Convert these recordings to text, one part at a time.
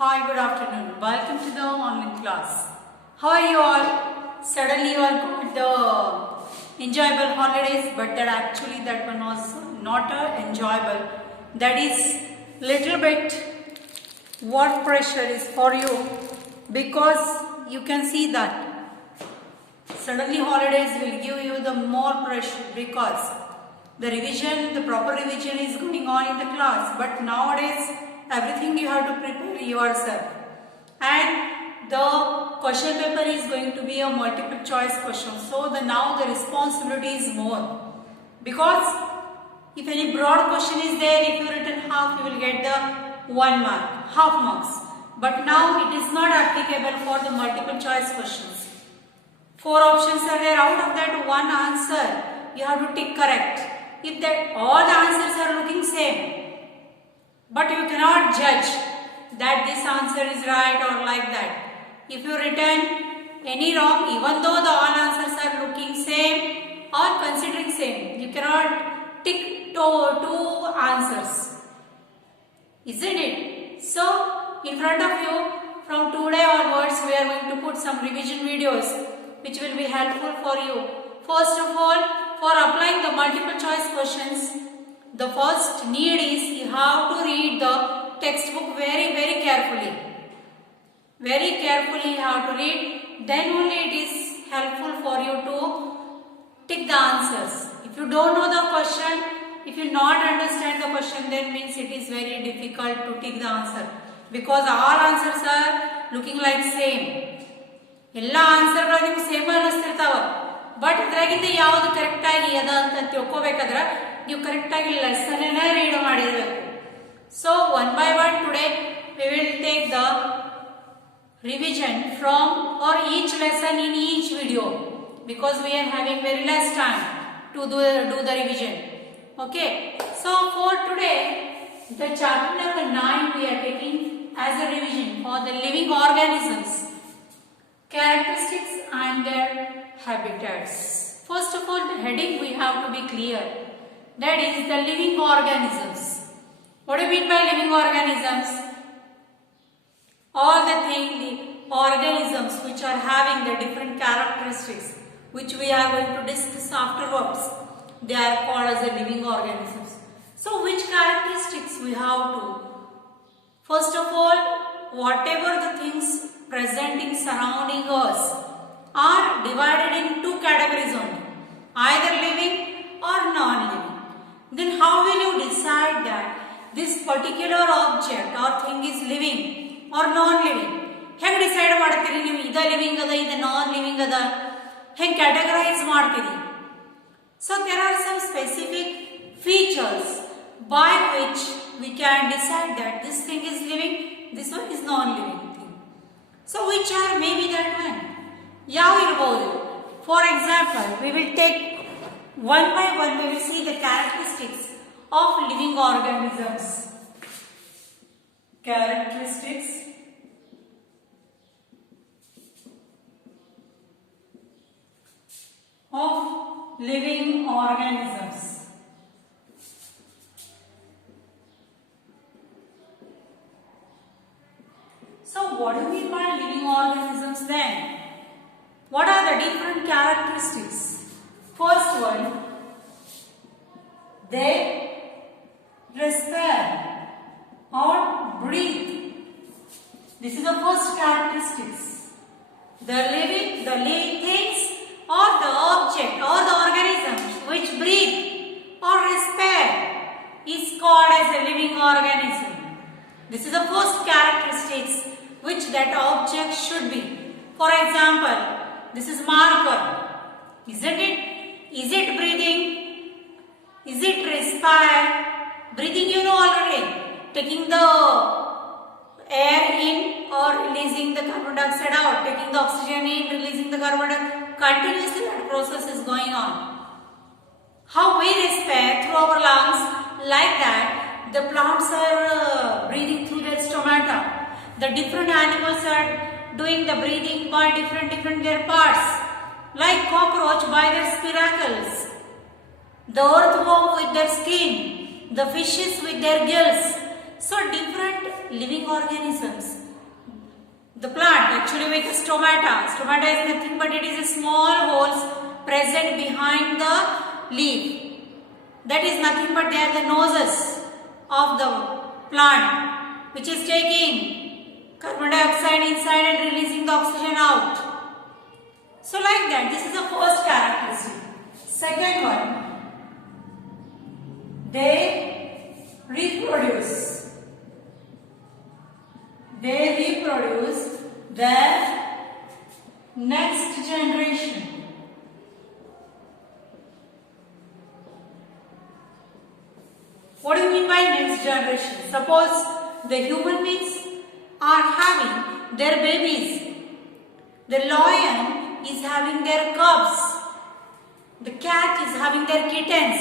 Hi, good afternoon. Welcome to the online class. How are you all? Suddenly you all got the enjoyable holidays, but that one was not enjoyable. That is little bit work pressure is for you because you can see that suddenly holidays will give you the more pressure because the proper revision is going on in the class, but nowadays everything you have to prepare yourself, and the question paper is going to be a multiple choice question. So now the responsibility is more because if any broad question is there, if you written half, you will get the 1 mark, half marks. But now it is not applicable for the multiple choice questions. 4 options are there. Out of that, one answer you have to tick correct. If that all the answers are looking same, but you cannot judge that this answer is right or like that. If you written any wrong, even though the all answers are looking same or considering same, you cannot tick two answers, isn't it? So in front of you, from today onwards, we are going to put some revision videos which will be helpful for you. First of all, for applying the multiple choice questions, the first need is you have to read the textbook very carefully. Very carefully you have to read, then only it is helpful for you to tick the answers. If you don't know the question, if you not understand the question, then means it is very difficult to tick the answer because all answers are looking like same. ಎಲ್ಲ ಆನ್ಸರ್ಗಳು ನಿಮ್ಗೆ same ಅನ್ನಿಸ್ತಿರ್ತಾವ, but ಇದ್ರಾಗಿಂದ ಯಾವುದು correct ಆಗಿ ಅದ ಅಂತ ತಿಳ್ಕೊಬೇಕಾದ್ರೆ ನೀವು correct ಆಗಿ lesson read ಮಾಡಿರಬೇಕು. So one by one today we will take the revision from for each lesson in each video because we are having very less time to do the revision. Okay, so for today the chapter number 9 we are taking as a revision for the living organisms, characteristics and their habitats. First of all, the heading we have to be clear, that is the living organisms. What do you mean by living organisms? All the organisms which are having the different characteristics which we are going to discuss afterwards, they are called as the living organisms. So which characteristics we have to? First of all, whatever the things presenting surrounding us are divided in two categories only, either living or non-living. Then how will you decide that this particular object or thing is living or non-living? ಹೆಂಗೆ decide ಮಾಡ್ತೀರಿ ನೀವು ಇದ living ಅದ ಇದ non living ಅದ ಹೆಂಗೆ categorise ಮಾಡ್ತೀರಿ? So there are some specific features by which we can decide that this thing is living, this one is non-living thing. So which are maybe that one? Yav irbodu. For example, we will take one by one, we will see the characteristics of living organisms. Characteristics of living organisms. So what do you mean by living organisms then? What are the different characteristics? First one, they respire or breathe. This is the first characteristics. The living things or the object or the organism which breathe or respire is called as a living organism. This is the first characteristics which that object should be. For example, this is marker, isn't it? Is it breathing? Is it respire? Breathing you know already, taking the air in or releasing the carbon dioxide out, taking the oxygen in, releasing the carbon dioxide, continuously that process is going on. How we respire through our lungs, like that the plants are breathing through their stomata. The different animals are doing the breathing by different their parts, like cockroach by their spiracles, the earthworm with their skin, the fishes with their gills. So different living organisms The plant actually with a stomata. Stomata is nothing but it is a small holes present behind the leaf. That is nothing but they are the noses of the plant, which is taking carbon dioxide inside and releasing the oxygen out. So like that, this is the first characteristic. Second one, they reproduce. They reproduce their next generation. What do you mean by next generation? Suppose the human beings are having their babies. The lion is having their cubs. The cat is having their kittens.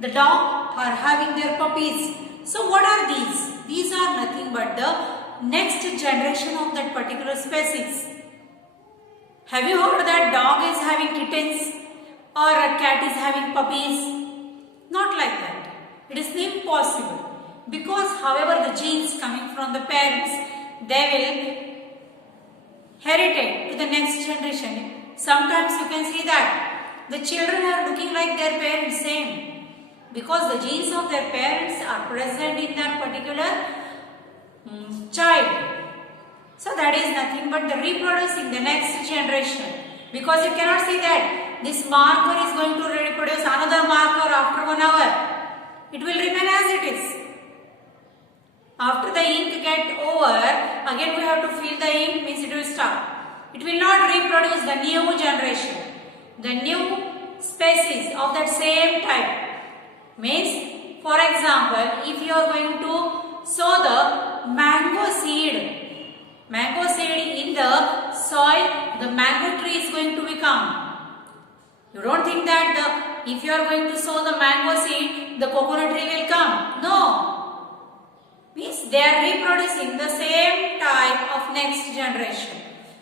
The dog are having their puppies. So what are these? These are nothing but the next generation of that particular species. Have you heard that dog is having kittens or a cat is having puppies? Not like that. It is impossible because however the genes coming from the parents, they will heritate to the next generation. Sometimes you can see that the children are looking like their parents same because the genes of their parents are present in that particular child. So that is nothing but the reproducing the next generation, because you cannot see that this marker is going to reproduce another marker after 1 hour. It will remain as it is. After the ink get over, again we have to fill the ink, means it will stop. It will not reproduce the new generation, the new species of that same type. Means, for example, if you are going to sow the mango seed in the soil, the mango tree is going to become. You don't think that if you are going to sow the mango seed, the coconut tree will come. No. Means they are reproducing the same type of next generation.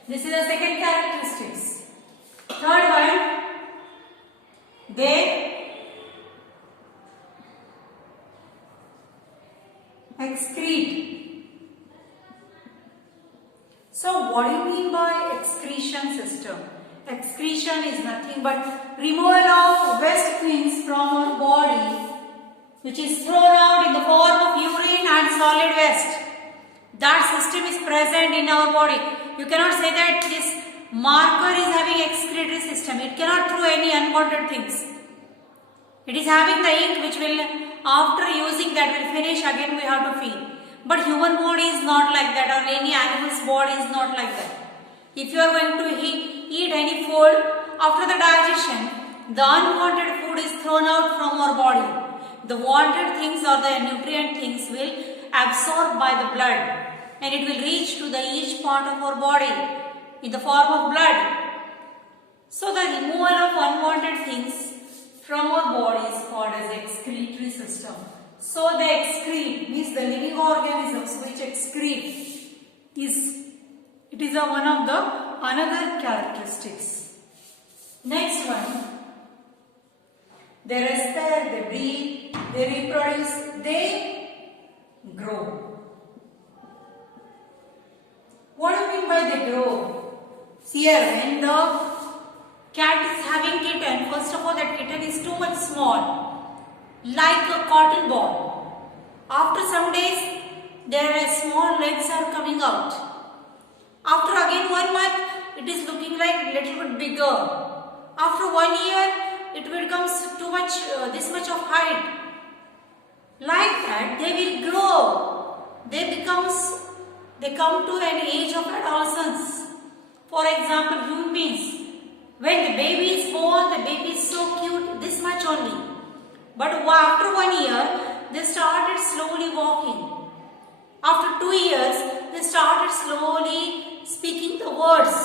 This is the second characteristics. Third one, they excrete. So what do you mean by excretion system? Excretion is nothing but removal of waste things from our body, which is thrown out in the form of urine and solid waste. That system is present in our body. You cannot say that this marker is having excretory system. It cannot throw any unwanted things. It is having the ink which will, after using that, will finish, again we have to feed. But human body is not like that, or any animal's body is not like that. If you are going to eat any food, after the digestion, the unwanted food is thrown out from our body. The wanted things or the nutrient things will absorb by the blood, and it will reach to the each part of our body in the form of blood. So the removal of unwanted things from our body is called as excretory system. So the excrete means the living organisms which excrete it is one of the another characteristics. Next one, they respire, they breathe, they reproduce, they grow. What do you mean by they grow? Here, when the cat is having kitten, first of all that kitten is too much small, like a cotton ball. After some days, their small legs are coming out. After again 1 month, it is looking like little bit bigger. After 1 year, it becomes too much, this much of height. Like that, they will grow. They come to an age of adolescence. For example, human beings. When the baby is born, the baby is so cute, this much only. But after 1 year, they started slowly walking. After 2 years, they started slowly speaking the words.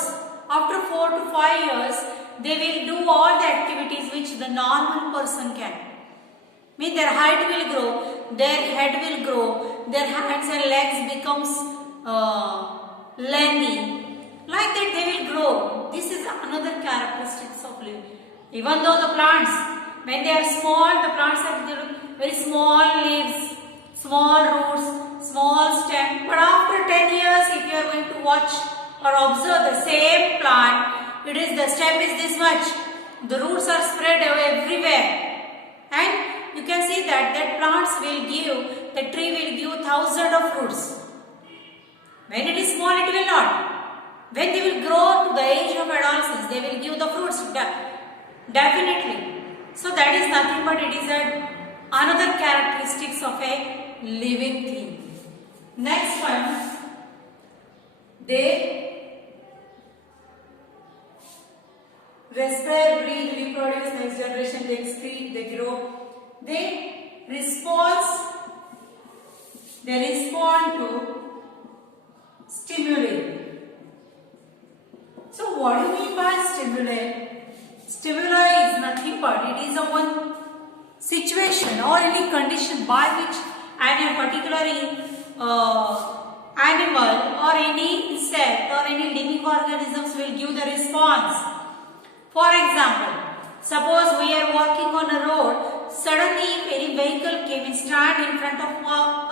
After 4 to 5 years, they will do all the activities which the normal person can. Mean their height will grow, their head will grow, their hands and legs becomes lengthy. Like that they will grow. This is another characteristics of living. Even though the plants, when they are small, the plants have very small leaves, small roots, small stem. But after 10 years, if you are going to watch or observe the same plant, it is the stem is this much. The roots are spread everywhere, and you can see that plants will give, the tree will give thousands of roots. When it is small, it will not. When they will grow to the age of adolescence, they will give the fruits definitely. So that is nothing but it is another characteristics of a living thing. Next one, they respire, breathe, reproduce, next generation, they excrete, they grow, they respond to stimuli. So what do you mean by stimuli? Stimuli is nothing but it is a one situation or any condition by which any particular animal or any insect or any living organisms will give the response. For example, suppose we are walking on a road, suddenly if any vehicle came and stand in front of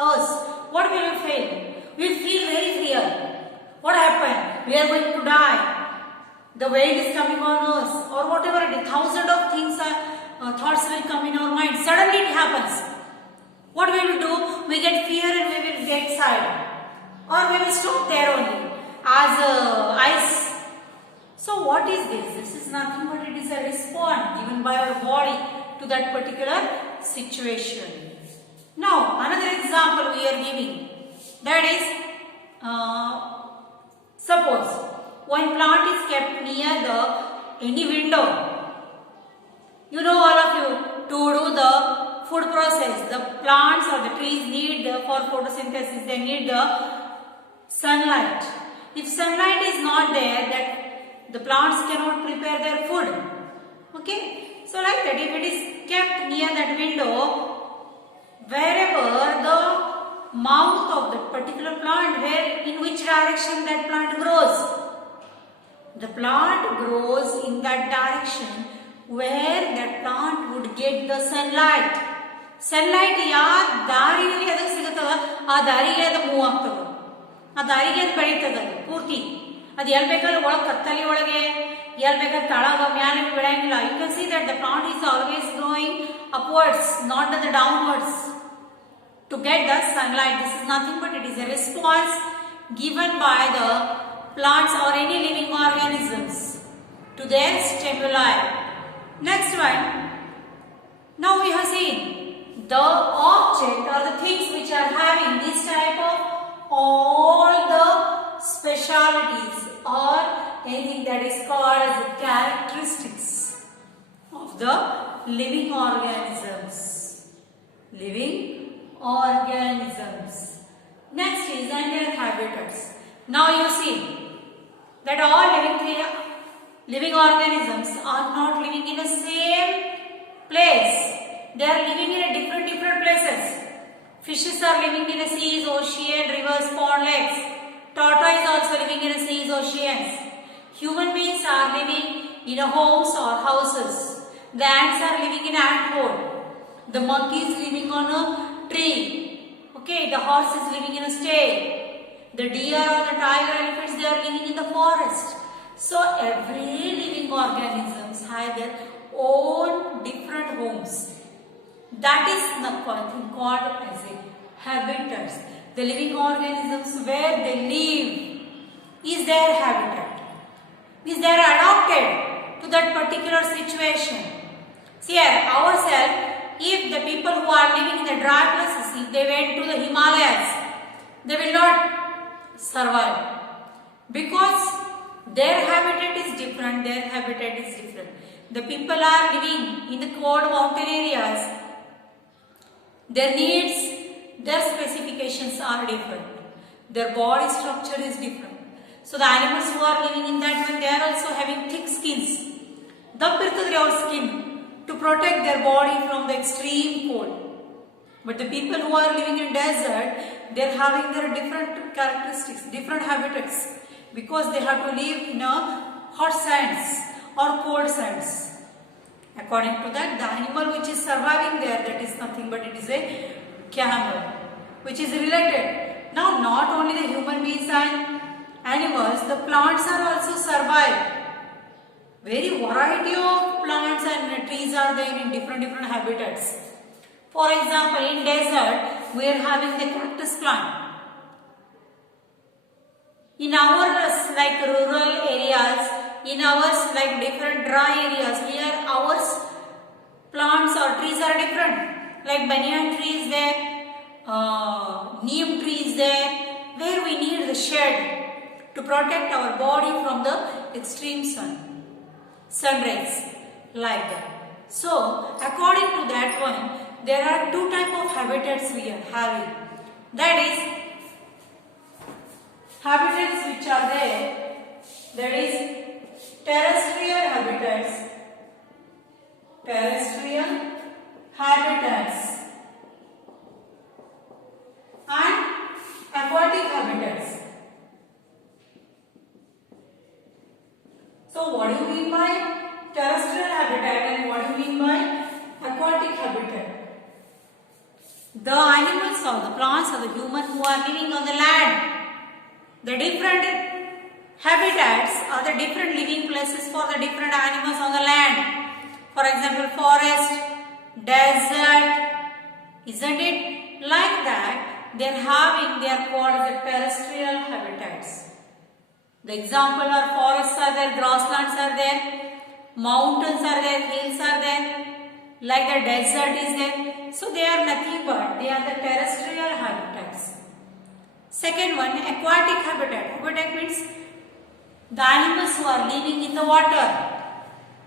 us, what will we feel? We will feel very fear. What happened? We are going to die. The weight is coming on us, or whatever it is. Thousands of things thoughts will come in our mind. Suddenly it happens. What we will do? We get fear and we will get silent, or we will stop there only as ice. So what is this? This is nothing but it is a response given by our body to that particular situation. Now another example we are giving, that is suppose one plant is kept near any window. You know, all of you, to do the food process, the plants or the trees need for photosynthesis, they need the sunlight. If sunlight is not there, that the plants cannot prepare their food. Okay, so like that, if it is kept near that window, wherever the mouth of that particular plant, in which direction that plant grows, the plant grows in that direction where that plant would get the sunlight. Sunlight ಯಾವ ದಾರಿಯಲ್ಲಿ ಅದಕ್ಕೆ ಸಿಗುತ್ತದ ಆ ದಾರಿಗೆ ಅದು move ಆಗ್ತದ, ಆ ದಾರಿಗೆ ಅದು ಬೆಳೀತದ ಪೂರ್ತಿ. ಅದು ಎಲ್ಲಿ ಬೇಕಾದ್ರೆ ಒಳಗೆ ಕತ್ತಲಿ ಒಳಗೆ, ಎಲ್ಲಿ ಬೇಕಾದ್ರೆ ತಳಗ ಮ್ಯಾಲೆ ಬೆಳೆಯಂಗಿಲ್ಲ. You can see that the plant is always growing upwards, not the downwards, to get the sunlight. This is nothing but it is a response given by the plants or any living organisms to their stimuli. Next one. Now we have seen the object or the things which are having this type of all the specialities or anything that is called as the characteristics of the living organisms. Living organisms. Next is their habitats. Now you see that all living organisms are not living in the same place. They are living in a different places. Fishes are living in the seas, ocean, rivers, pond, lakes. Tortoise also living in the seas, oceans. Human beings are living in a homes or houses. The ants are living in ant hole. The monkey is living on a tree. Okay, the horse is living in a stable. The deer or the tiger, elephants, they are living in the forest. So every living organisms have their own different homes. That is something called as a habitats. The living organisms where they live is their habitat. Is they are adapted to that particular situation. See here, ourselves, if the people who are living in the dry places, if they went to the Himalayas, they will not survive because their habitat is different. The people are living in the cold mountain areas. Their needs, their specifications are different. Their body structure is different. So the animals who are living in that one, they are also having thick skins. Dappirtadri our skin to protect their body from the extreme cold. But the people who are living in desert, they are having their different characteristics, different habitats, because they have to live in a hot sands or cold sands. According to that, the animal which is surviving there, that is nothing but it is a camel, which is related. Now, not only the human beings and animals, the plants are also survive. Very variety of plants and trees are there in different habitats. For example, in desert, we are having the cactus plant. In our like rural areas, in our like different dry areas, here our plants or trees are different. Like banyan tree is there, neem tree is there, where we need the shade to protect our body from the extreme sun rays, like that. So, according to that one, there are two types of habitats we are having. That is, habitats which are there, that is terrestrial habitats and aquatic habitats. So what do you mean by terrestrial habitat and what do you mean by aquatic habitat? The animals or the plants or the humans who are living on the land, the different habitats are the different living places for the different animals on the land. For example, forest, desert, isn't it? Like that, they are called the terrestrial habitats. The example are forests are there, grasslands are there, mountains are there, hills are there, like the desert is there. So they are nothing but they are the terrestrial habitats. Second one, aquatic habitat. Aquatic means the animals who are living in the water.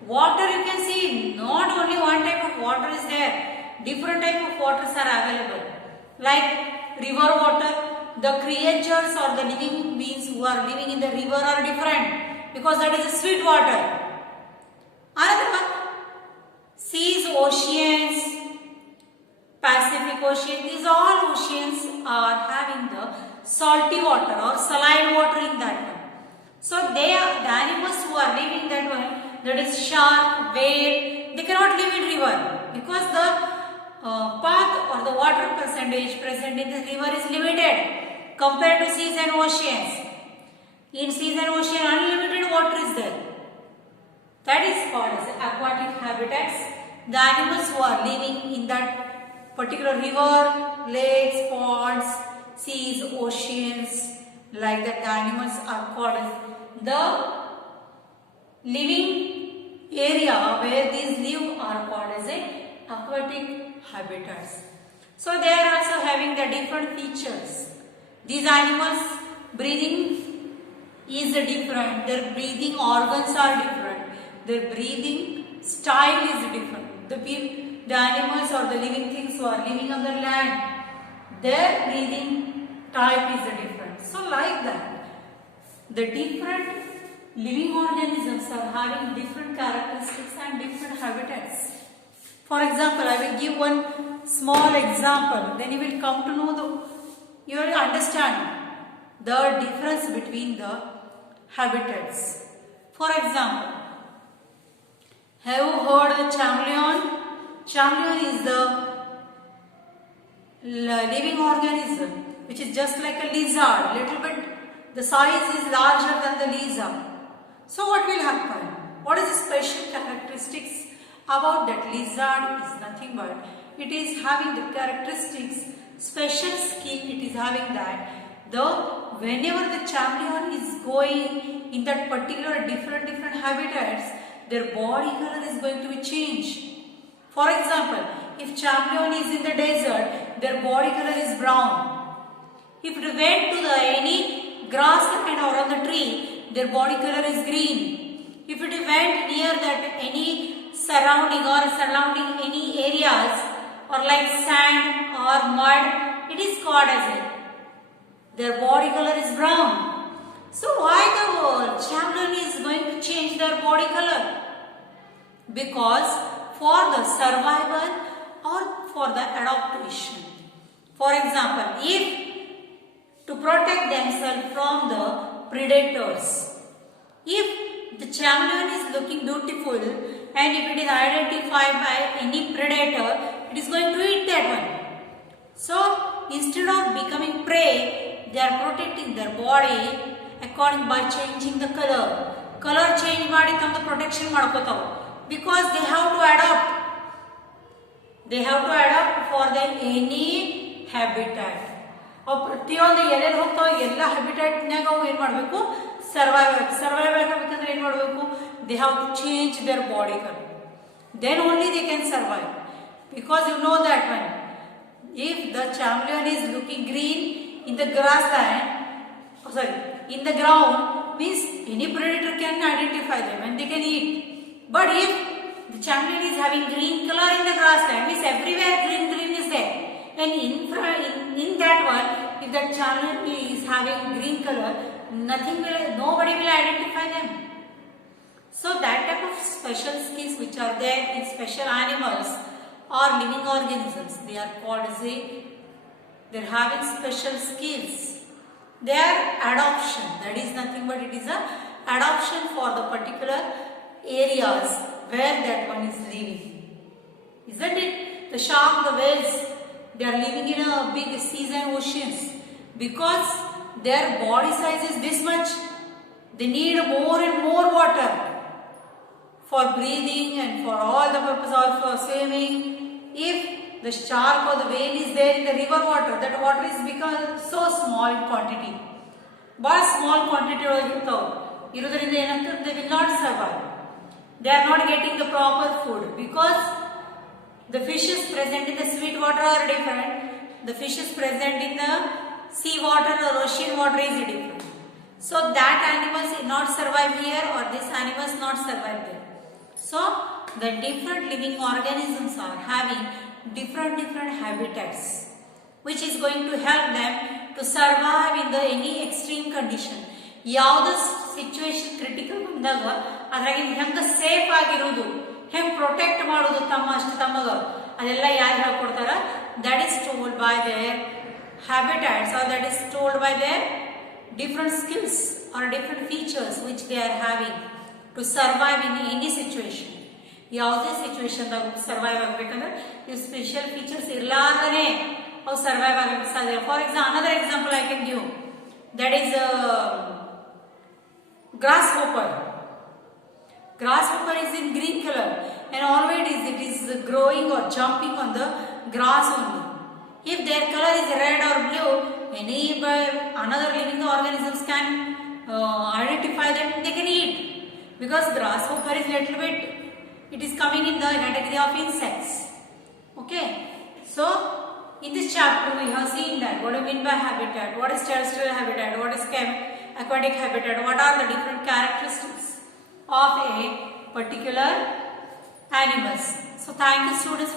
Water, you can see not only one type of water is there, different type of waters are available. Like river water, the creatures or the living beings who are living in the river are different because that is a sweet water. Another one, seas, oceans, Pacific Ocean, these all oceans are having the salty water or saline water in that one. So they are the animals who are living in that one, that is shark, whale, they cannot live in river because the path or the water percentage present in the river is limited compared to seas and oceans. In seas and ocean, unlimited water is there. That is called as aquatic habitats. The animals who are living in that particular river, lakes, ponds, seas, oceans, like that, the animals are called as the living area where these live are called as aquatic habitats. So they are also having the different features. These animals breathing is different, their breathing organs are different, their breathing style is different. The animals or the living things who are living on the land, their breathing type is different. So like that, the different living organisms are having different characteristics and different habitats. For example, I will give one small example, then you will come to know you will understand the difference between the habitats. For example, have you heard of chameleon? Chameleon is the living organism which is just like a lizard, little bit the size is larger than the lizard. So what will happen? What is the special characteristics about that lizard? Is nothing but it is having the characteristics, special skill it is having that whenever the chameleon is going in that particular different habitats, their body color is going to be changed. For example, if chameleon is in the desert, their body color is brown. If it went to any grassland or on the tree, their body color is green. If it went near that any surrounding any areas or like sand or mud, it is called as their body color is brown. So why the chameleon is going to change their body color? Because for the survival or for the adaptation. For example, if to protect themselves from the predators, if the chameleon is looking beautiful and if it is identified by any predator, it is going to eat that one. So instead of becoming prey, they are protecting their body according by changing the color. Color change ಮಾಡಿ ತಮ್ಮ protection ಮಾಡ್ಕೋತಾವ. Because they have to adapt. They have to adapt for their any habitat. ಅವು ಪ್ರತಿಯೊಂದು ಎಲ್ಲೆಲ್ಲಿ ಹೋಗ್ತಾವ ಎಲ್ಲ ಹ್ಯಾಬಿಟ್ಯಾಟ್ನಾಗ ಅವು ಏನು ಮಾಡಬೇಕು, ಸರ್ವೈವ್ ಆಗಬೇಕಂದ್ರೆ ಏನು ಮಾಡಬೇಕು, they have to change their body color. Then only they can survive. Because you know that one, if the chameleon is looking green in the grassland, in the ground, means any predator can identify them and they can eat. But if the chameleon is having green color in the grassland, means everywhere green is there. And in that one, if that chameleon is having green color, nobody will identify them. So that type of special skills which are there in special animals or living organisms, they are called as they're having special skills. They are adoption. That is nothing but it is a adoption for the particular areas where that one is living. Isn't it? The shark, the whales, they are living in a big seas and oceans because their body size is this much. They need more and more water for breathing and for all the purpose of for swimming. If the shark or the whale is there in the river water, that water is become so small in quantity. But small quantity ಇರೋದ್ರಿಂದ ಏನಾಗ್ತದೆ, they will not survive. They are not getting the proper food because the fishes present in the sweet water are different. The fishes present in the sea water or ocean water is different. So that animals not survive here or this animals not survive there. So the different living organisms are having different habitats, which is going to help them to survive in the any extreme condition. ಯಾವ್ದು situation critical ಬಂದಾಗ ಅದ್ರಾಗ ಹೆಂಗ safe ಆಗಿರೋದು, ಹೆಂಗ್ protect ಮಾಡೋದು ತಮಗ ಅದೆಲ್ಲ ಯಾರು ಹೇಳ್ಕೊಡ್ತಾರ, that is told by there habitats or that is told by their different skills or different features which they are having to survive in any situation. ಯಾವುದೇ ಸಿಚುವೇಶನ್ ಸರ್ವೈವ್ ಆಗಬೇಕಂದ್ರೆ ಇವು ಸ್ಪೆಷಲ್ ಫೀಚರ್ಸ್ ಇರಲಾರ್ದೇ ಅವು survive ಆಗಕ್ಕೆ ಸಾಧ್ಯ. For another example I can give, that is grasshopper. Grasshopper is in green color and always it is growing or jumping on the grass only. If their color is red or blue, any another living organisms can identify them and they can eat. Because grasshopper is little bit, it is coming in the category of insects. Okay. So in this chapter we have seen that what do you mean by habitat, what is terrestrial habitat, what is aquatic habitat, what are the different characteristics of a particular animals. So thank you students.